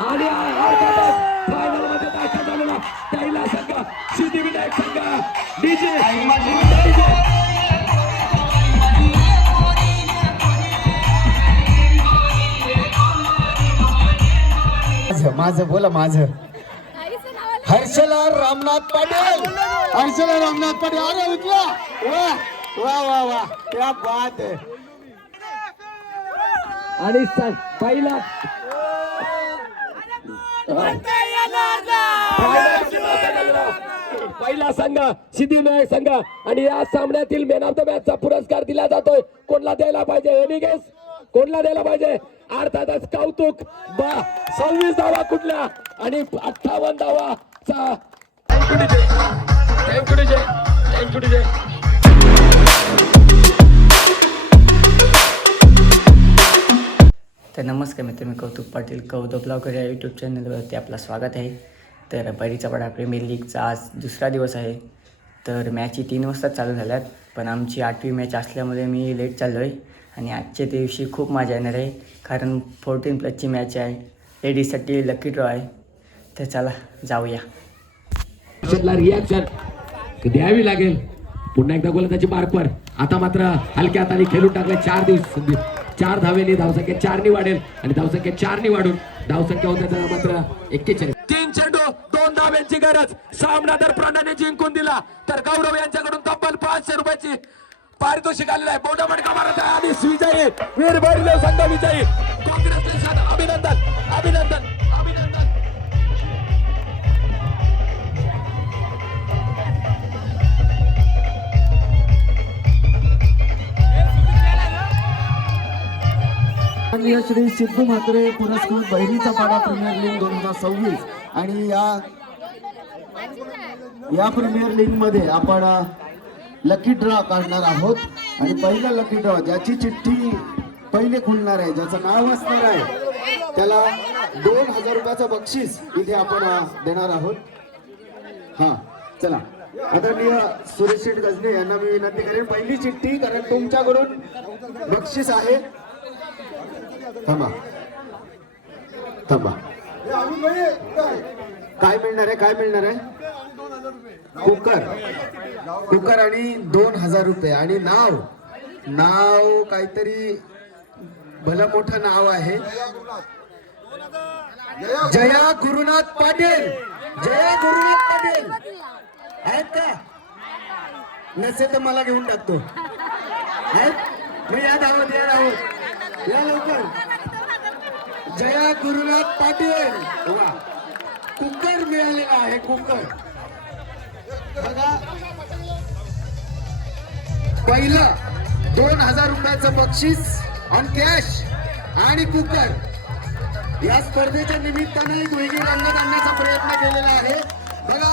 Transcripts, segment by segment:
आणि अर्थातच फायनल मध्ये दाखल झालेला पहिला संघ सिद्धिविनायक संघ डीजे माझं बोला माझं हर्षला रामनाथ पाटील. हर्षला रामनाथ पाटील अरे उठला. वा वा वा वा क्या बात है. आणि पहिला पहिला संघ सिद्धिविनायक संघ आणि या सामन्यातील मॅन ऑफ द मॅच चा पुरस्कार दिला जातोय. कोणला द्यायला पाहिजे एनी गेस कोणला द्यायला पाहिजे. अर्थातच कौतुक 26 धावा कुठल्या आणि 58 धावाचा तर नमस्कार मित्र, मी कौतुक पाटील कौतुक ब्लॉगर या यूट्यूब चॅनलवरती आपलं स्वागत आहे. तर बरीचा पडा प्रीमियर लीगचा आज दुसरा दिवस आहे. तर मॅची 3 वाजता चालू झाल्यात, पण आमची 8वी मॅच असल्यामुळे मी लेट चाललो आहे आणि आजच्या दिवशी खूप मजा येणार आहे कारण 14+ मॅच आहे. लेडीजसाठी लकी ड्रॉ आहे. तर चला जाऊया. रिॲक्शन द्यावी लागेल. पुन्हा एकदा गोलंदाजी मार्कवर. आता मात्र हलक्या हाताने खेळून टाकले. 4 धावेने धावसंख्या 4 ने वाढेल आणि धावसंख्या 4 ने वाढून धावसंख्या होत्या मात्र 41. 3 चेंडू 2 धाव्यांची गरज. सामना जर प्रणने जिंकून दिला तर गौरव यांच्याकडून तब्बल 500 रुपयाची पारितोषिक आलेलं आहे. मोठा फटका मारत आहे आणि विजयी वीर भैरव संघ विजयी. काँग्रेस अभिनंदन अभिनंदन अभिनंदन. श्री सिद्धू म्हात्रे पुरस्कृत बहिरीचा पाडा प्रीमियर लीग 2026 आणि या प्रीमियर लीग मध्ये आपण लकी ड्रॉ काढणार आहोत. आणि पहिला लकी ड्रॉ ज्याची चिठ्ठी पहिले खुलणार आहे, ज्याचं नाव असणार आहे, त्याला 2000 रुपयाचं बक्षीस इथे आपण देणार आहोत. हा चला आदरणीय सुरेश शेठ गजने यांना मी विनंती करेन पहिली चिठ्ठी, कारण तुमच्याकडून बक्षीस आहे. थांबा थांबा. काय मिळणार आहे काय मिळणार आहे. कुकर आणि 2000 रुपये आणि नाव काहीतरी भलं मोठं नाव आहे. जया गुरुनाथ पाटील. जया गुरुनाथ पाटील आहेत का. नसेल तर मला घेऊन टाकतो. मी या धावत या लवकर. जया गुरुनाथ पाटील. वा कुकर मिळालेला आहे. कुकर बघा. पहिलं 2000 रुपयाचं बक्षीस ऑन कॅश आणि कुकर या स्पर्धेच्या निमित्ताने वेगळी रंगत आणण्याचा प्रयत्न केलेला आहे. बघा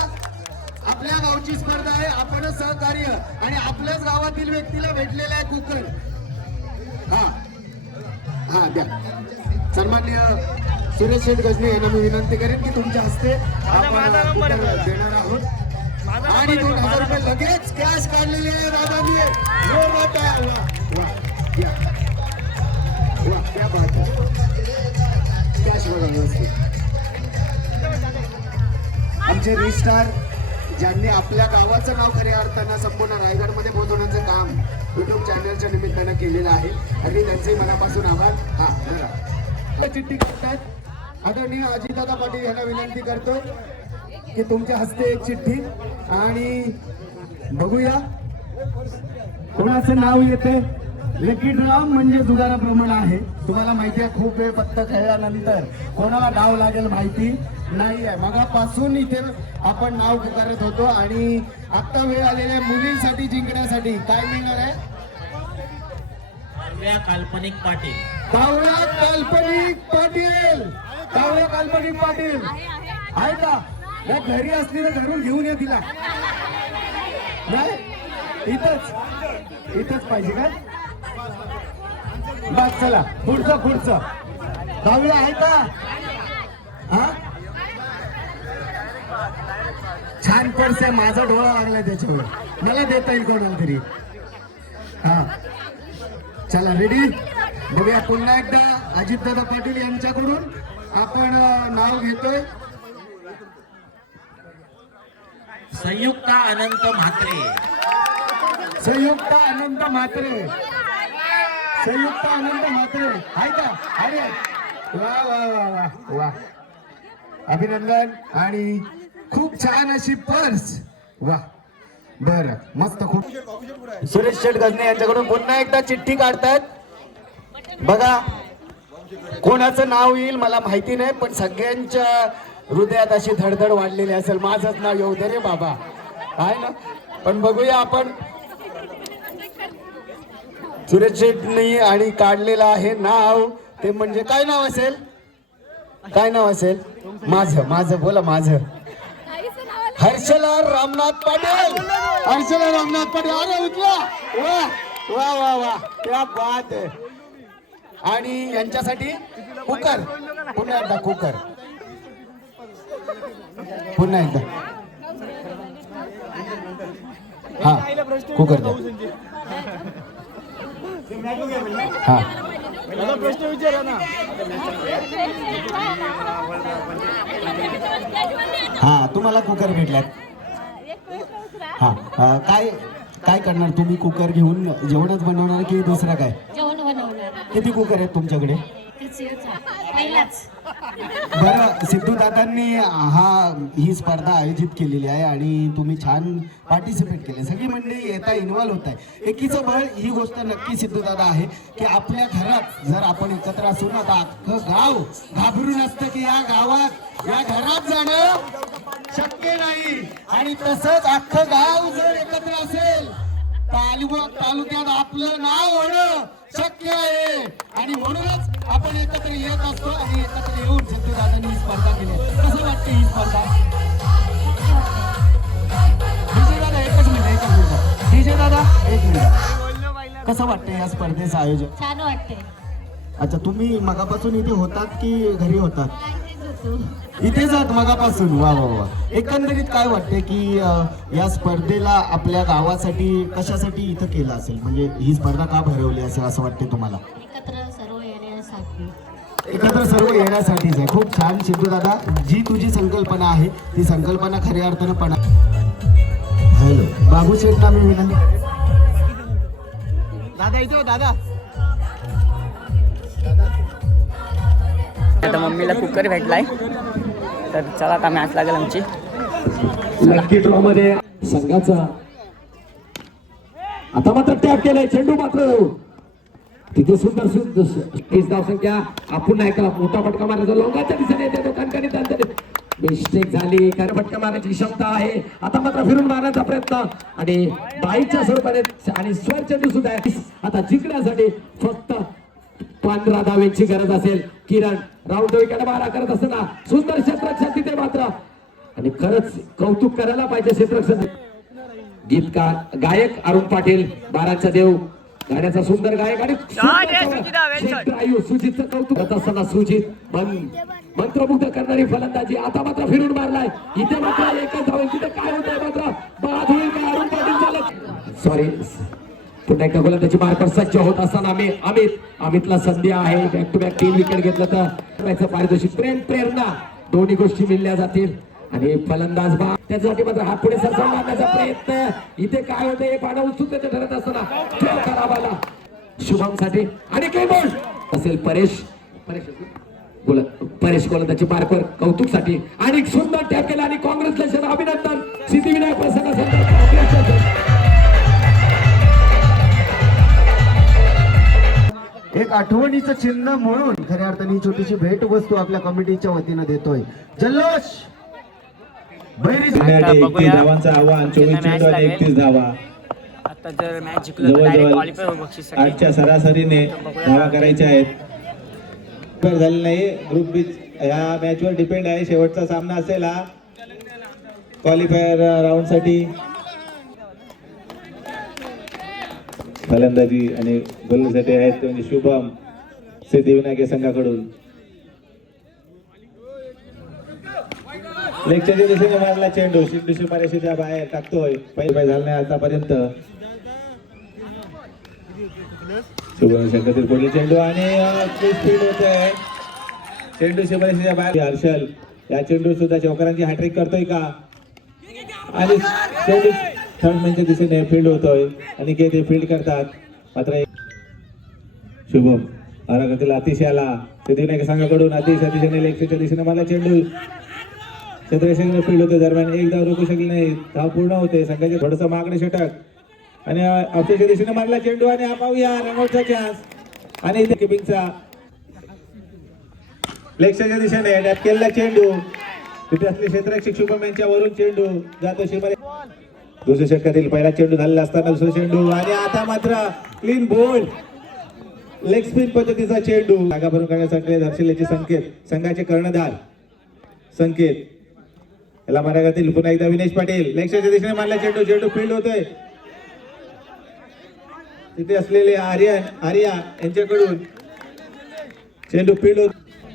आपल्या गावची स्पर्धा आहे, आपणच सहकार्य आणि आपल्याच गावातील व्यक्तीला भेटलेला आहे कुकर. हा द्या. सन्माननीय सुरेश शेठ गजने यांना मी विनंती करेन की तुमच्या हस्ते आपण कुकर देणार आहोत. आणि 2000 रुपये लगेच कॅश काढलेले आहे दादांनी. क्या बात है. कॅश बघा व्यवस्थित. आमचे रिस्टार ज्यांनी आपल्या गावाचं नाव खऱ्या अर्थानं संपूर्ण रायगडमध्ये पोहोचवण्याचं काम युट्यूब चॅनलच्या निमित्तानं केलेलं आहे आणि त्यांचे मनापासून आभार. हा बघा चिठ्ठी करतात आदरणीय अजितदादा पाटील यांना विनंती करतो की तुमच्या हस्ते एक चिठ्ठी आणि बघूया कोणाचं नाव येते. लकी ड्रॉ म्हणजे जुगाराप्रमाणे आहे. तुम्हाला माहिती आहे खूप वेळ पत्ता खेळल्यानंतर कोणाला डाव लागेल माहिती नाही आहे. मगापासून इथे आपण नाव पुकारत होतो आणि आता वेळ आलेल्या मुलींसाठी जिंकण्यासाठी काय मिळणार आहे. काल्पनिक पाटील. कावळा काल्पनिक पाटील. कावळा काल्पनिक पाटील आहे का. या घरी असली तर घरून घेऊन ये तिला. नाही इथंच पाहिजे काय. बस चला पुढचं कावळा आहे का. हा छान पर्स आहे. माझा डोळा लागलाय त्याच्यावर. मला देता येईल कोणाला तरी. हा चला रेडी. बघूया पुन्हा एकदा अजितदादा पाटील यांच्याकडून आपण नाव घेतोय. संयुक्ता अनंत म्हात्रे. संयुक्त आनंद म्हात्रे. संयुक्त आनंद म्हात्रे आहे का? अरे वा वा वा वा वा, अभिनंदन. आणि खूप छान अशी पर्स. वा बर, मस्त. खूप. सुरेश शेठ गजने यांच्याकडून पुन्हा एकदा चिठ्ठी काढतायत. बघा कोणाचं नाव येईल मला माहिती नाही, पण सगळ्यांच्या हृदयात अशी धडधड वाढलेली असेल. माझंच नाव येऊ दे रे बाबा, आहे ना. पण बघूया आपण. सुरेश शेठनी आणि काढलेलं आहे नाव. ते म्हणजे काय नाव असेल? काय नाव असेल? माझं बोला. माझं हर्षला रामनाथ पाटील. हर्षला रामनाथ पाटील. अरे उठला. वा वा वा वा, क्या बात आहे. आणि यांच्यासाठी कुकर. पुन्हा एकदा कुकर. पुन्हा एकदा हा कुकर द्या. हा प्रश्न विचारा ना. हा तुम्हाला कुकर भेटल्यात. हा काय काय करणार तुम्ही? कुकर घेऊन जेवणच बनवणार की दुसरा काय? जेवण बनवणार. किती कुकर आहेत तुमच्याकडे? पहिलाच. बरं, सिद्धू दादांनी ही स्पर्धा आयोजित केलेली आहे आणि तुम्ही छान पार्टिसिपेट केले. सगळी मंडळी येता इन्व्हॉल्व होत आहे. एकीचं बळ ही गोष्ट नक्की सिद्धू दादा आहे की आपल्या घरात जर आपण एकत्र असू ना, तर अख्खं गाव घाबरून असतं की या गावात या घरात जाणं शक्य नाही. आणि तसंच अख्खं गाव जर एकत्र असेल तालुक्यात आपलं नाव होणं शक्य आहे. आणि म्हणूनच आपण एकत्र येत असतो आणि एकत्र येऊन सिद्धू दादांनी ही स्पर्धा केली. कसं वाटतं ही स्पर्धा? डीजे दादा एकच मिनिट. डीजे दादा एक मिनिट. कसं वाटतं या स्पर्धेचं आयोजन? छान वाटते. अच्छा, तुम्ही मगापासून इथे होतात की घरी होतात? इथेच होतो. इथेच आहात मगापासून. वा वा वा. एकंदरीत काय वाटते की या स्पर्धेला आपल्या गावासाठी कशासाठी इथं केलं असेल? म्हणजे ही स्पर्धा का भरवली असेल असं वाटते तुम्हाला? एकत्र सर्व येण्यासाठी. एकत्र सर्व येण्यासाठीच आहे. खूप छान सिद्धू दादा. जी तुझी संकल्पना आहे ती संकल्पना खऱ्या अर्थानं पण. हॅलो बाबू शेठना मी विनंती. दादा इथे हो दादा. आता मम्मीला कुकर भेटलाय, तर चला आता मॅच लागेल आमची. लकी ड्रॉ मध्ये संघाचा आता मात्र टॅप केलाय. चेंडू मात्र तिथे सुंदर तीच धावसंख्या. आपण ऐका मोठा फटका मारायचा लोंगाच्या दिशेने येते तो कणकणीत. मिस्टेक झाली. कारण फटका मारण्याची क्षमता आहे. आता मात्र फिरून मारण्याचा प्रयत्न आणि बाईच्या स्वरूपाने आणि स्वर चेंडू सुद्धा आहे. आता जिंकण्यासाठी फक्त 15 धावेची गरज असेल. किरण राऊंड विकेट मारा करत असताना सुंदर क्षेत्ररक्षण तिथे मात्र. आणि खरंच कौतुक करायला पाहिजे क्षेत्ररक्षण. गीतकार गायक अरुण पाटील, बारांचा देव गाण्याचा सुंदर गायक आणि सुजितचं कौतुक करत असताना सुजित मंत्रमुग्ध करणारी फलंदाजी. आता मात्र फिरून मारलाय. इथे मात्र एकच धाव. तिथे काय होतंय मात्र बाद होईल का? अरुण पाटील झालं. सॉरी, पुन्हा एकदा गोलंदाजी मार्कर सज्ज होत असताना अमितला संधी आहे. बॅक टू बॅक 3 विकेट घेतलं तर पारितोषिक प्रेरणा दोन्ही गोष्टी मिळल्या जातील. आणि फलंदाज बा त्याच्यासाठी मात्र हात पुढे सरसावून मारण्याचा प्रयत्न. इथे काय होतं हे पाडा उत्सुकतेने ठरत असताना खेळ खराब आला शुभम साठी. आणि काही बॉल असेल परेश गोलंदाजी मार्कर कौतुक साठी. आणि सुंदर टॅप केला आणि काँग्रेसला अभिनंदन. सिद्धिविनायक प्रसन्न एक आठवणीचं चिन्ह म्हणून खऱ्या अर्थाने ही छोटीशी भेट वस्तू आपल्या कमिटीच्या वतीनं देतोय. जल्लोष धावांचं आव्हान 24 धावा. आता जर मॅच जिंकलं तर डायरेक्ट क्वालिफाय होऊ बक्षीससाठी. 8च्या सरासरीने धावा करायच्या आहेत. झाले नाही. ग्रुप बी ह्या मॅचवर डिपेंड आहे. शेवटचा सामना असेल हा क्वालिफायर राऊंड साठी. फलंदाजी आणि गोलंदाजीसाठी आहेत ते म्हणजे शुभम सिद्धिविनायक संघाकडून. लेगच्या दिशेने मारला चेंडू. शिंदू मारेशीच्या बाहेर टाकतोय. पाय झाला नाही आतापर्यंत. शुभम शंकरतील पुढील चेंडू आणि स्पीड होत आहे. चेंडू सीमारेषेच्या बाहेर. हर्षल या चेंडू सुद्धा चौकारांची हॅट्रिक करतोय का आणि चेंडू थर्डमॅनच्या दिशेने फील्ड होतोय आणि ते फील्ड करतात. मात्र शुभम आरागतील अतिशय आला सिद्धिविनायक संघाकडून अतिशय लेगच्या दिशेने मला चेंडू क्षेत्ररक्षक फील्ड होते. दरम्यान एक धाव रोखू शकले नाही. धाव पूर्ण होते. संघाचे थोडस मागणे षटक आणि अपेक्षा दिशेने मारला चेंडू आणि हा पाहूया रनआउटचा चान्स आणि इथे किपिंगचा लेगच्या दिशेने टॅप केलेला चेंडू तिथे असले क्षेत्ररक्षक शुभम यांच्या वरून चेंडू जातो सीमारे. दुसऱ्या षटकातील पहिला चेंडू झालेला असताना दुसरा चेंडू आणि आता मात्र क्लीन बोल्ड लेग स्पिन पद्धतीचा चेंडू जागा भरून काढण्यासाठी हर्षल याचे संकेत संघाचे कर्णधार संकेत याला मार्गातील पुन्हा एकदा विनेश पाटील लेगच्या दिशेने मारला चेंडू चेंडू फील्ड होतोय. तिथे असलेले आर्या यांच्याकडून चेंडू फील्ड होत.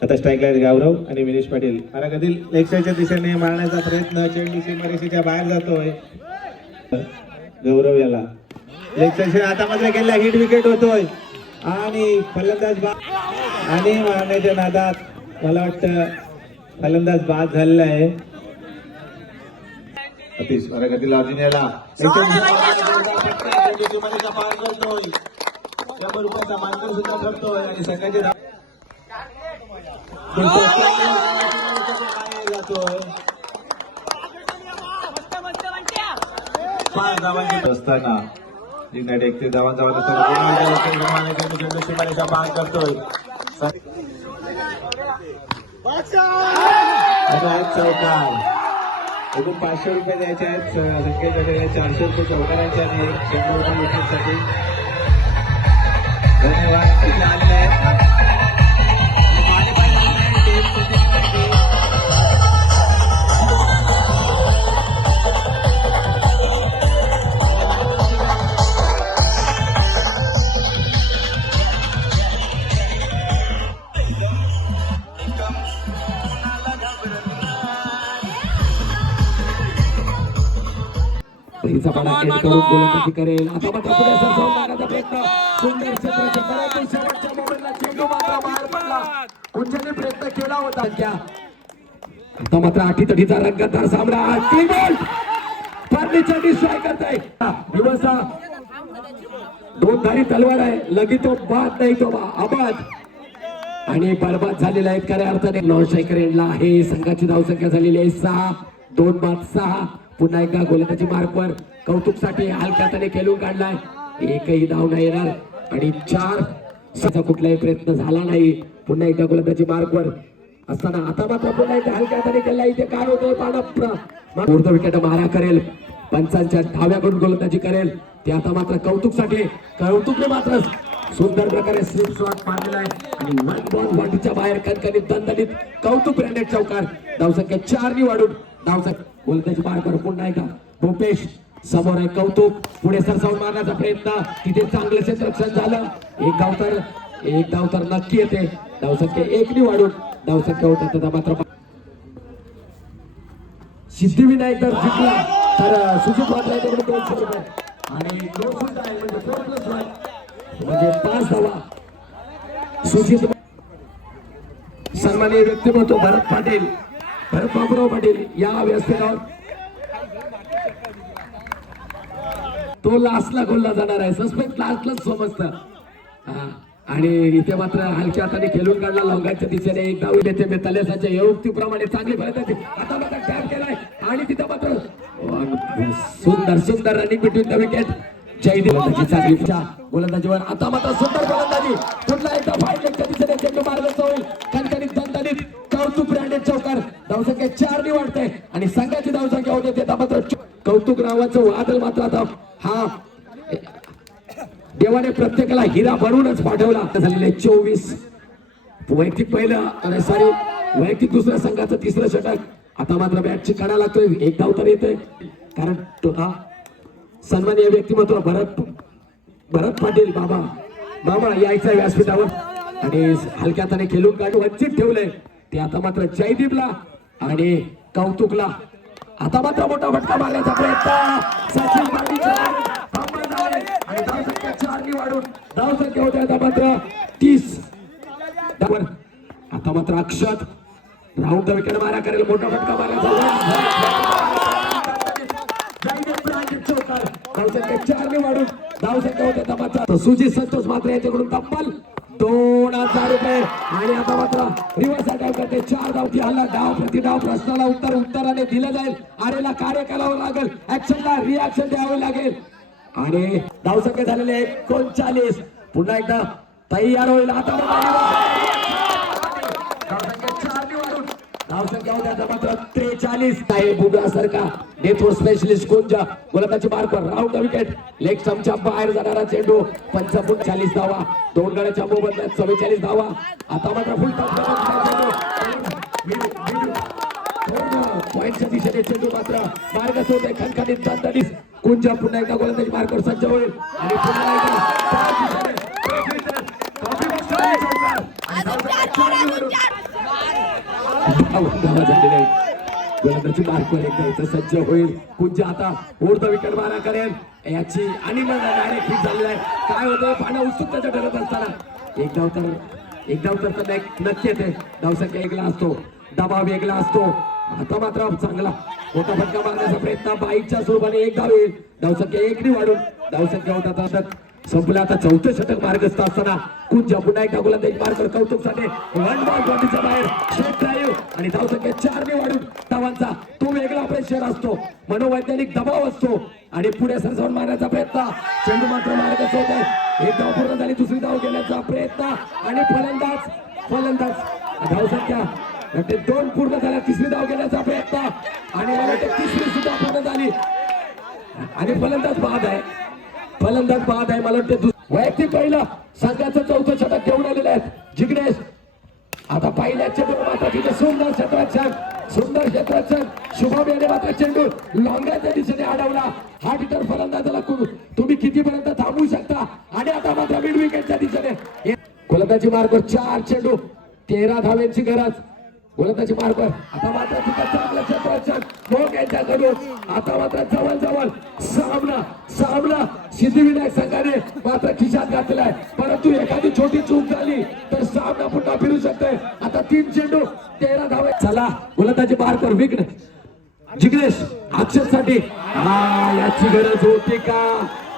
आता स्ट्राईक लाईट गौरव आणि विनेश पाटील मार्गातील लेगच्या दिशेने मारण्याचा प्रयत्न चेंडू सीमारेषेच्या बाहेर जातोय. गौरव याला लेगच्या आता मात्र गेला हिट विकेट होतोय आणि फलंदाज आणि मारण्याच्या नादात मला वाटतं फलंदाज बाद झालेला आहे. अतिश वर्गातील अर्जुन याला मार्कर सुद्धा ठरतोय आणि संघाचे जातोय. 5 धावांची असताना जिंकण्यात 31 धावांचा असताना पार करतोय. चौकार एकूण 500 रुपये द्यायचे आहेत. संख्येच्या 400 रुपये चौकारांचे आणि 100 रुपये विकेटसाठी. धन्यवाद. इथे आलेले आहेत पहिलीचा पाडा एंड करून गोलंदाजी करेल. आता मात्र पुढे सरसावून मारण्याचा प्रयत्न सुंदर क्षेत्राचे परंतु शेवटच्या मोमेंटला चेंडू मात्र बाहेर पडला. कुंजने प्रयत्न केला होता क्या आता मात्र आठीतटीचा रंगतदार सामना क्लीन बॉल फर्निचर डिस्ट्रॉय करताय. दिवसा दोनधारी तलवार आहे. लगी तो बाद नाही तो आबाद आणि बरबाद झालेला आहे खऱ्या अर्थाने. नॉन स्ट्रायकर एंडला आहे. संघाची धावसंख्या झालेली आहे 6 2 बाद 6. पुन्हा एकदा गोलंदाजी मार्कवर कौतुकसाठी हलक्या हाताने खेळून काढलाय. एकही धाव नाही येणार आणि 4 कुठलाही प्रयत्न झाला नाही. पुन्हा एकदा गोलंदाजी मार्कवर असताना आता मात्र पुन्हा एकदा हलक्या हाताने केला. इथे काय होतंय पाडा विकेट मारा करेल. पंचांच्या धाव्याकडून गोलंदाजी करेल ते आता मात्र कौतुकने मात्र सुंदर प्रकारे स्लिप शॉट मारलेला आहे आणि 1 बॉल वाटीच्या बाहेर कणकणीत दणदणीत कौतुक ब्रँडेड चौकार. धावसंख्या 4 नि वाढून धावसंख्या गोलंदाजी मार्कवर पुन्हा एकदा भूपेश समोर आहे. कौतुक पुढे सरसावून मारण्याचा प्रयत्न तिथे चांगलं क्षेत्ररक्षण झालं. एक धाव तर नक्की येते. धावसंख्या 1 नि वाढून धावसंख्या होत त्याचा मात्र सिद्धिविनायक जर जिंकला तर सुजित वाटला याच्याकडे 200 रुपये आणि 2 आहे म्हणजे 4+1 म्हणजे 5 धावा. सुजित सन्माननीय व्यक्तिमत्व भरत बाबूराव पाटील या व्यासपीठावर तो लास्टला गोलला जाणार आहे. सस्पेक्ट लास्टलाच समजतं. आणि इथे मात्र हलक्या हाताने खेळून काढला. लॉंगाच्या दिशेने एक धाव येते. तलेसाच्या युक्तीप्रमाणे चांगली फलंदाजी आता मात्र टॅप केलाय आणि तिथे मात्र सुंदर running between the wicket. Jaydev चांगली गोलंदाजीवर आता मात्र सुंदर गोलंदाजी. पुन्हा एकदा फायनलच्या दिशेने चेंडू मार्गाचा होईल. कणकणीत दणदणीत कौतुक ब्रँडेड चौकार. धावसंख्या 4 नि वाढते आणि संघाची धावसंख्या होते ते मात्र कौतुक नावाचं वादळ मात्र आता हा देवाने प्रत्येकाला हिरा बनवूनच पाठवला. झालेले 24 वैयक्तिक पहिलं सॉरी वैयक्तिक दुसऱ्या संघाचं 3रं षटक. आता मात्र बॅटची काढा लागतोय. 1 धाव तर येतोय कारण सन्माननीय व्यक्तिमत्व भरत पाटील बाबा यायचा व्यासपीठावर आणि हलक्या हाताने खेळून काढून वंचित ठेवलंय ते आता मात्र जयदीपला आणि कौतुकला. आता मात्र मोठा फटका मारण्याचा प्रयत्न सचिन आणि धावसंख्या 4 नि वाढून धावसंख्या होते आता मात्र 30. आता मात्र अक्षत राऊंड द विकेट मारा करेल, मोठा फटका धावसंख्या 4 ने वाढून धावसंख्या होते तमाचा सुजित संतोष मात्र याच्याकडून तब्बल 2000 रुपये. आणि आता मात्र रिव्हर्स अटॅक करते 4 धावती हल्ला, डाव प्रति डाव, प्रश्नाला उत्तराने दिलं जाईल, आरेला कार्य करावं लागेल, ऍक्शनला रिॲक्शन द्यावे लागेल. आणि धावसंख्या झालेले 39. पुन्हा एकदा तयार होईल. आता धावसंख्या होत्या मात्र 43. आहे बुडासारखा नेटवर्क स्पेशलिस्ट कोणच्या गोलंदाजी मार्कवर राऊंड विकेट, लेग स्टंपच्या बाहेर जाणारा चेंडू 45 धावा, 2 गड्याच्या मोबदल्यात 44 धावा. आता मात्र फुल पॉईंटच्या दिशेने चेंडू मात्र मार्ग सोडते खणखणीत दणदणीत. कुंजा पुन्हा एकदा गोलंदाजी मार्कवर सज्ज होईल आणि पुन्हा एकदा गोलंदाजी मार्कवर एकदा इथं सज्ज होईल. कुंजा आता ओढता विकेट मारा करेल याची आणि मग डायरेक्ट हिट झालेला आहे. काय होतंय पाण्या उत्सुकतेच्या ठरत असताना एकदा तर नक्की येते. धावसंख्या वेगळा असतो, दबाव वेगळा असतो. आता मात्र चांगला मोठा फटका मारण्याचा प्रयत्न बाईकच्या स्वरूपाने 1 धाव येईल. धावसंख्या 1 ने वाढून धावसंख्या होता षटक संपलं. आता 4थे षटक मार्गस्थ असताना कुंजा पुन्हा एकदा गोलंदाजी मार्कवर कौतुकसाठी 1 बॉल 20च्या बाहेर शेट ड्राईव्ह आणि धावसंख्या 4 ने वाढून धावांचा तो वेगळा प्रेशर असतो, मनोवैज्ञानिक दबाव असतो आणि पुढे सरसावून मारण्याचा प्रयत्न. चेंडू मात्र मार्गस्थ होत आहे. 1 धाव पूर्ण झाली, 2री धाव घेण्याचा प्रयत्न आणि फलंदाज धावसंख्या 2 पूर्ण झाल्या, 3री धाव घेण्याचा प्रयत्न आणि मला वाटतं 3री सुद्धा पूर्ण झाली आणि फलंदाज बाद आहे. मला वाटतं वैयक्तिक पहिला संघाचं 4थं षटक घेऊन आलेले आहेत जिग्नेश. आता पहिल्या चेंडू मात्र तिथे सुंदर क्षेत्ररक्षण शुभम याने मात्र चेंडू लॉंग्याच्या दिशेने अडवला. हा हिटर फलंदाजाला तुम्ही कितीपर्यंत थांबवू शकता. आणि आता मात्र मिड विकेटच्या दिशेने गोलंदाजी मार्कवर 4 चेंडू 13 धावेंची गरज. गोलंदाजी मार्कवर आता मात्र तिथं चांगलं क्षेत्ररक्षण मोग यांच्याकडून. आता मात्र जवळ सामना सिद्धिविनायक संघाने मात्र खिशात घातलेला आहे, परंतु एखादी छोटी चूक झाली तर सामना पुन्हा फिरू शकते. आता 3 चेंडू 13 धावे. चला गोलंदाजी मार्कवर विकेट जिग्नेश अक्षर साठी याची गरज होती का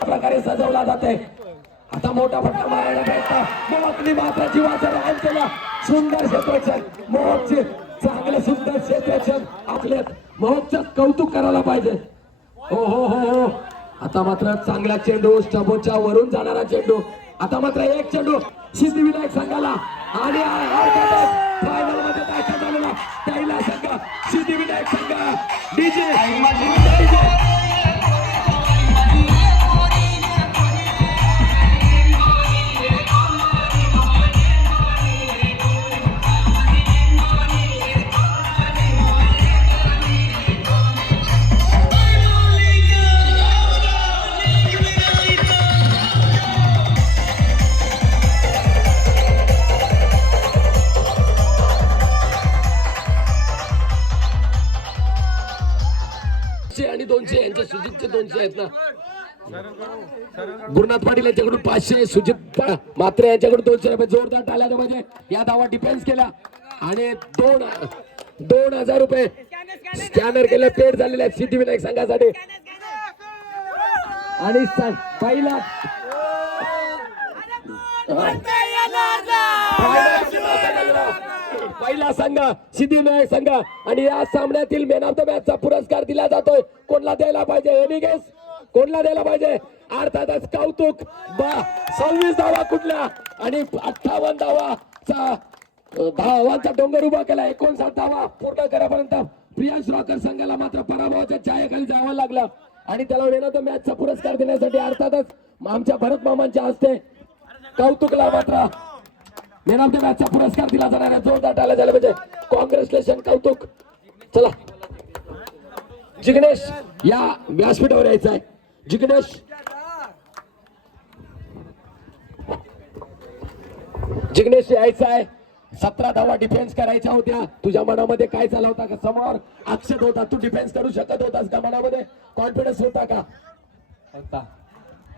प्रकारे सजवला जाते. आता मोठा फटका मारायला प्रयत्न, मोहकनी मात्र जीवाचा रान केला. सुंदर क्षेत्ररक्षण मोहकचे, चांगलं सुंदर क्षेत्ररक्षण. आपल्या मोहकचं कौतुक करायला पाहिजे. हो. आता मात्र चांगला चेंडू, स्टंपच्या वरून जाणारा चेंडू. आता मात्र 1 चेंडू सिद्धिविनायक संघाला आणि फायनल मध्ये दाखल झालेला पहिला संघ सिद्धिविनायक संघ. डीजे आणि 200 यांच्या सुजितचे 200 आहेत ना. गुरुनाथ पाटील यांच्याकडून 500, सुजित मात्रे यांच्याकडून 200 रुपये. जोरदार टाळ्या म्हणजे या धावा डिफेन्स केला आणि 2000 रुपये स्कॅनर केले पेड झालेले आहेत सिद्धिविनायक संघासाठी. आणि पहिला पहिला संघ सिद्धिविनायक संघ आणि या सामन्यातील मॅन ऑफ द मॅचचा पुरस्कार दिला जातोय. कोणला द्यायला पाहिजे एनी गेस? कोणला द्यायला पाहिजे? अर्थातच कौतुक. 26 धावा कुठल्या आणि 58 धावांचा डोंगर उभा केला. 59 धावा पूर्ण करापर्यंत प्रियांश रॉकर संघाला मात्र पराभवाच्या छायेखाली जावं लागलं आणि त्याला मॅन ऑफ द मॅचचा पुरस्कार देण्यासाठी अर्थातच आमच्या भरत मामांच्या हस्ते कौतुकला मात्र मॅन ऑफ द मॅचचा पुरस्कार दिला जाणार आहे. जोरदार टाळ्या झाल्या म्हणजे कॉंग्रॅच्युलेशन, कौतुक. चला जिग्नेश या व्यासपीठावर यायचं आहे. जिग्नेश यायचं आहे. 17 धावा डिफेन्स करायच्या होत्या. तुझ्या मनामध्ये काय चालू होता का? समोर अक्षत होता, तू डिफेन्स करू शकत होतास का? मनामध्ये कॉन्फिडन्स होता का?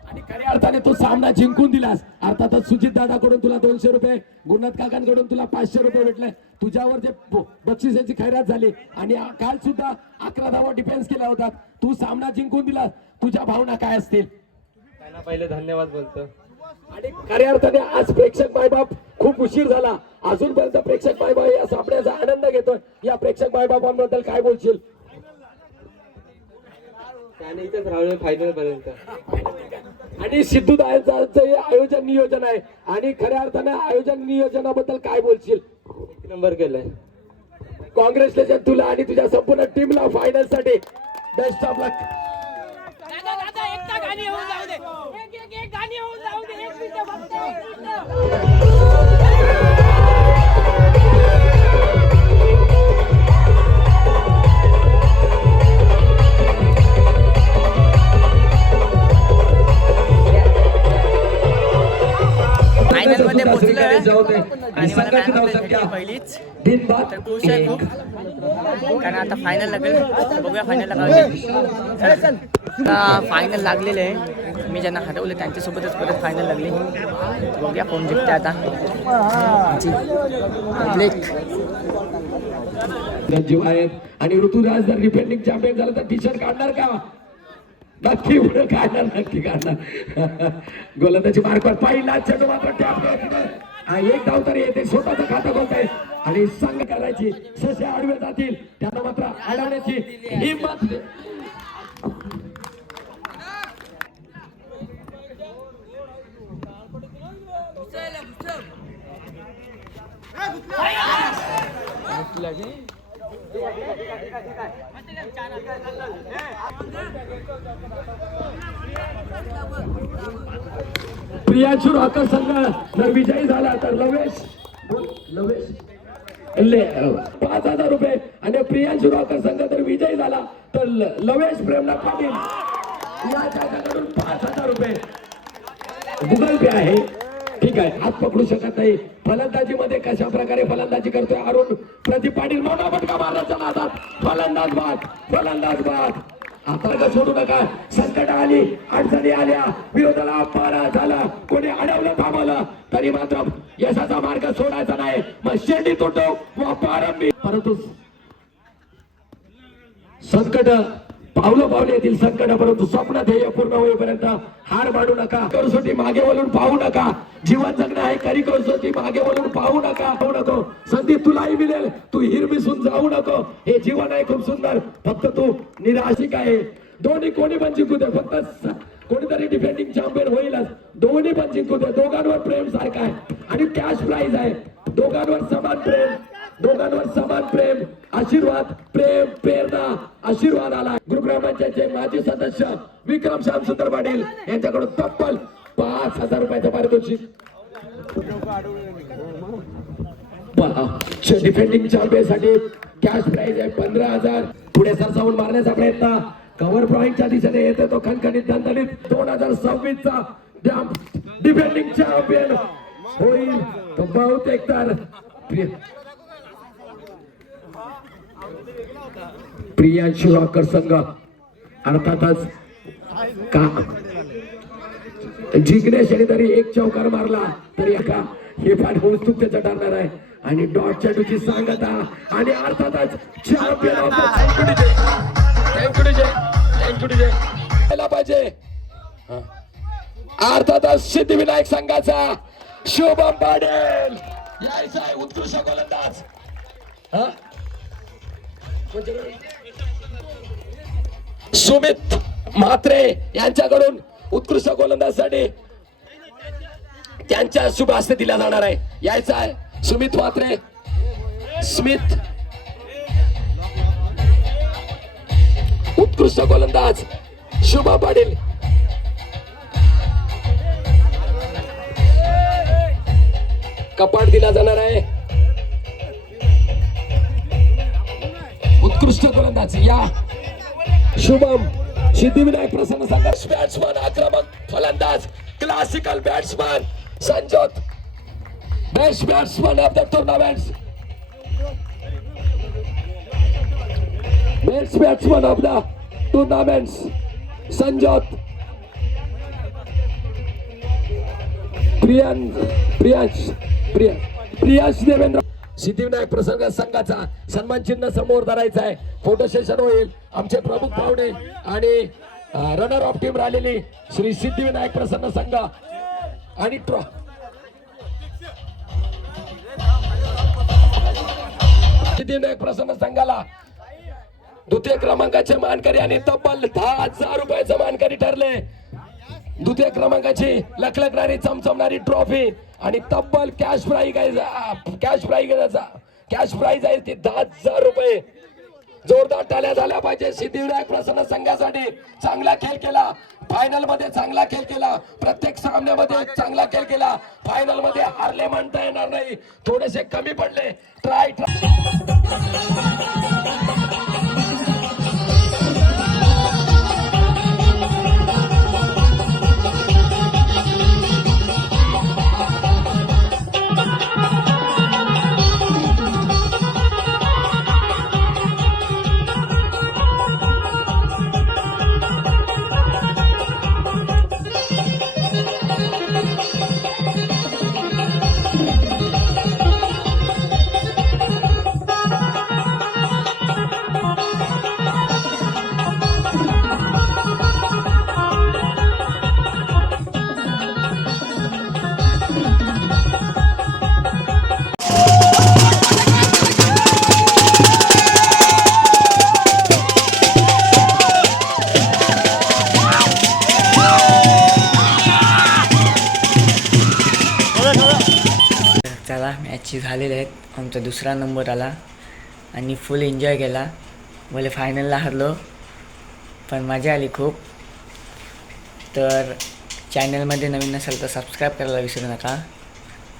आणि खऱ्या अर्थाने तो सामना जिंकून दिलास. अर्थातच सुजित दादाकडून तुला 200 रुपये, गुणनाथ काकांकडून तुला 500 रुपये भेटले. तुझ्यावर जे बक्षिसाची खैरात झाली आणि काल सुद्धा 11 धावा डिफेन्स केला होता. तू सामना जिंकून दिलास. तुझ्या भावना काय असतील? त्यांना पहिले धन्यवाद बोलतो. आणि खऱ्या अर्थाने आज प्रेक्षक मायबाप खूप उशीर झाला, अजूनपर्यंत प्रेक्षक मायबाप या सामन्याचा आनंद घेतोय. या प्रेक्षक मायबापांबद्दल काय बोलशील? त्याने इथेच राहिलो फायनल पर्यंत. आणि सिद्धू दादांचं हे आयोजन नियोजन आहे आणि खऱ्या अर्थाने आयोजन नियोजनाबद्दल काय बोलशील? 1 नंबर केलाय. कॉंग्रॅच्युलेशन तुला आणि तुझ्या संपूर्ण टीमला फायनल साठी. बेस्ट ऑफ लक. गाणी होऊन जाऊ दे. एक गाणी होऊन जाऊ दे. एक मिनिट फक्त, एक मिनिट. फायनल मध्ये पोहोचलोय आणि मला मॅन ऑफ द मॅच पहिलीच तर खुश आहे खूप, कारण आता फायनल लागेल. बघूया फायनल लागले. फायनल लागलेले आहे. मी ज्यांना हरवले त्यांच्यासोबतच परत फायनल लागली. बघूया कोण जिंकते आता. जीव आहेत आणि ऋतुराज जर डिफेंडिंग चॅम्पियन झाला तर टी शर्ट काढणार का? नक्की पुढे काढणार, नक्की काढणार. गोलंदाजी मार्कवर पहिला चेंडू मात्र टॅप. एक धाव तरी येते, स्वतःचं खातं खोलताय आणि संघ करायची. ससे आडवे जातील, त्यांना मात्र अडवण्याची हिंमत. प्रियांशु रॉकर संघ जर विजयी झाला तर लवेश 5,000 रुपये आणि प्रियांशु रॉकर संघ जर विजयी झाला तर लवेश प्रेमनाथ पाटील याच्याकडून 5,000 रुपये गुगल पे आहे. ठीक आहे, हात पकडू शकत नाही. फलंदाजी मध्ये कशा प्रकारे फलंदाजी करतोय अरुण प्रदीप पाटील. मोठा फटका मारण्याच्या नादात फलंदाज बाद. आता का सोडू नका. संकट आली, अडचणी आल्या, विरोधाला मारा झाला, कोणी अडवलं थांबवलं तरी मात्र यशाचा मार्ग सोडायचा नाही. मग शेंडी तुटो व प्रारंभी. परंतु संकट पावलं येतील संकट, परंतु स्वप्न ध्येय पूर्ण होईपर्यंत हार मानू नका. कसोटी मागे वळून पाहू नका. जीवन जगणं आहे खरी कसोटी. मागे वळून पाहू नको. संधी तुलाही मिळेल, तू हिरमिसून जाऊ नको. हे जीवन आहे खूप सुंदर, फक्त तू निराशिक आहे. दोन्ही कोणी पण जिंकू दे, फक्त कोणीतरी डिफेंडिंग चॅम्पियन होईलच. दोन्ही पण जिंकू दे. दोघांवर प्रेम सारखा आहे आणि कॅश प्राइज आहे. दोघांवर समान प्रेम, आशीर्वाद, प्रेम, प्रेरणा, आशीर्वाद आला. गृहग्रामपंचायतचे माजी सदस्य विक्रम श्यामसुंदर पाटील यांच्याकडून तब्बल 5,000 रुपयाचं पारितोषिक. डिफेंडिंग चॅम्पियन साठी कॅश प्राइज आहे 15,000. पुढे सरसावून मारण्याचा प्रयत्न कव्हर पॉइंटच्या दिशेने येतो तो खणखणीत दणदणीत. 2026 चा डिफेंडिंग चॅम्पियन होईल तो बहुतेक तर प्रियांशु रॉकर संघ. अर्थातच का जिंकण्यासाठी तरी एक चौकार मारला तरी का हे फार उत्सुकतेचं ठरणार आहे. आणि डॉट चेंडूची सांगता आणि अर्थातच चॅम्पियन पाहिजे. अर्थातच सिद्धिविनायक संघाचा शुभम पाटील यायचा आहे उत्कृष्ट गोलंदाज. सुमित म्हात्रे यांच्याकडून उत्कृष्ट गोलंदाजसाठी त्यांच्या शुभ हस्ते दिला जाणार आहे. यायचा आहे सुमित म्हात्रे. उत्कृष्ट गोलंदाज शुभा पाटील. कपाट दिला जाणार आहे. उत्कृष्ट गोलंदाज या शुभम. सिद्धिविनायक प्रसन्न संघर्ष बॅट्समन, आक्रमक फलंदाज, classical batsman Sanjyot. Best batsman of the tournament. Best batsman of the tournament Sanjyot. Priyansh Devendra Siddhivinayak प्रसंग संघाचा सन्मान चिन्ह समोर धरायचा आहे. फोटो सेशन होईल. आमचे प्रमुख पाहुणे आणि रनर ऑफ टीम राहिलेली श्री सिद्धिविनायक प्रसन्न संघ आणि सिद्धिविनायक प्रसन्न संघाला द्वितीय क्रमांकाचे मानकरी आणि तब्बल 10,000 रुपयाचे मानकरी ठरले. द्वितीय क्रमांकाची लखलखणारी चमचमणारी ट्रॉफी आणि तब्बल कॅश प्राइज आहे ती 10,000 रुपये. जोरदार टाळ्या झाल्या पाहिजे सिद्धिविनायक प्रसन्न संघासाठी. चांगला खेळ केला, फायनल मध्ये चांगला खेळ केला, प्रत्येक सामन्यामध्ये चांगला खेळ केला. फायनल मध्ये हारले म्हणता येणार नाही, थोडेसे कमी पडले. ट्राय चला मॅची झालेल्या आहेत. आमचा दुसरा नंबर आला आणि फुल एन्जॉय केला. भले फायनलला हरलो पण मजा आली खूप. तर चॅनलमध्ये नवीन नसेल तर सबस्क्राईब करायला विसरू नका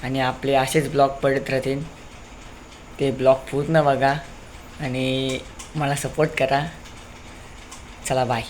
आणि आपले असेच ब्लॉग पडत राहतील. ते ब्लॉग पूर्ण बघा आणि मला सपोर्ट करा. चला बाय.